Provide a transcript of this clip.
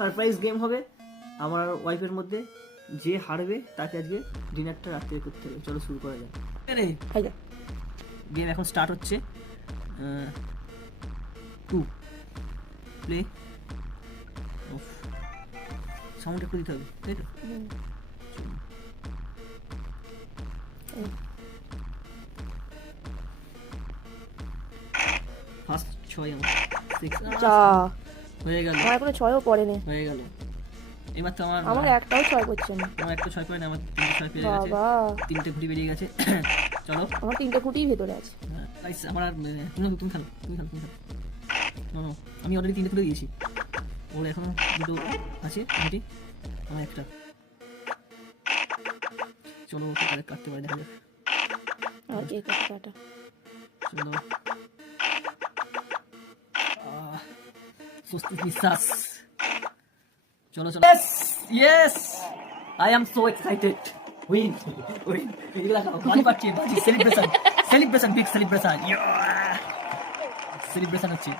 Surprise game হবে আমার ওয়াইফের মধ্যে। যে হারবে তাকে আজকে ডিনারটা রাত্রে করতে হবে। চলো শুরু করা যাক। গেম এখন স্টার্ট হচ্ছে। 2 প্লে। সাউন্ড একটু দিতে হবে, তাই তো? ফার্স্ট 6 আমার 6 যা হয়ে গেল। আমার এখনো 6ও পড়েনি। হয়ে গেল। এবার তো আমার একটাও 6 করছে না। আমার একটা 6 করে না, আমার 3টে 6 পেয়ে গেছে। বাবা 3টে ঘুড়ি বেরিয়ে গেছে। চলো আমার 3টে খুঁটিই ভেতরে আছে। গাইস আমার আর তুমি খেলো। না আমি অলরেডি 3টে তুলে দিয়েছি। ওর এখনো 2টো আছে ঘুড়ি, আমার একটা। চলো ওকে কাটতে পারে, দেখা যাক। আর এই কাটা চলো স্বস্তি নিঃশ্বাস। চলো yes I am so excited. Win এগুলা বাজি পাচ্ছি, বাজি সেলিব্রেশন বিগ সেলিব্রেশন হচ্ছে।